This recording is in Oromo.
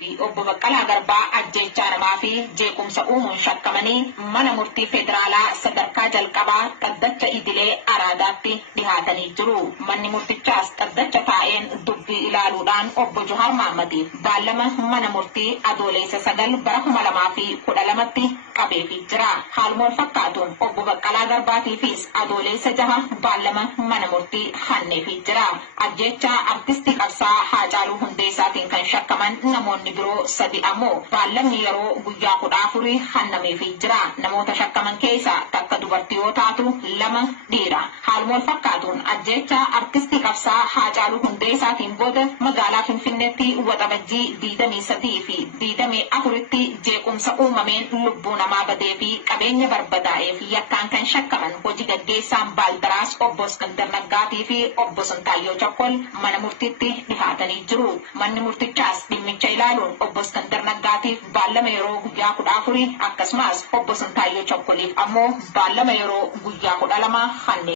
Obbo Baqqalaa Garbaa ajjeechaa namaa fi jeequmsa uumuun shakkamanii mana murtii federaalaa sadarkaa jalqabaa dhaddacha idilee araadaatti dhihaatanii jiru. Manni murtichaas dhaddacha taa'een dubbii ilaaluudhaan obbo Johaar Mahaammadiif beellama mana murtii adoolessa 9 bara 2012tti qabeefii jira. Haaluma wal fakkaatuun obbo Baqqalaa Garbaatiifis adoolessa 6 beellama mana murtii kenneefii jira. Ajjeechaa artistii qabsaa Haacaaluu Hundeessaatiin kan shakkaman namoonni biroo 3 ammoo beellamni yeroo guyyaa 14 kennameefii jira. Namoota shakkaman keessaa takka dubartii yoo taatu 2 dhiira. Haaluma wal fakkaatuun ajjeechaa artistii qabsaa Haacaaluu Hundeessaatiin booda magaalaa Finfinneetti waxabajjii 23 fi 24tti jeequmsa uumameen lubbuu namaa badee fi qabeenya barbadaa'eef yakkaan kan shakkaman hojii gaggeessaan Baaldaraas obbo Iskandar Naggaatii fi obbo Sintaayyoo Chakkol mana murtiitti dhihaatanii jiru. Manni murtichaas dhimmicha ilaaluun obbo Iskandar Naggaatiif beellama yeroo guyyaa 14 akkasumas obbo Sintaayyoo Chakkoliif ammoo beellama yeroo guyyaa 12 kenne.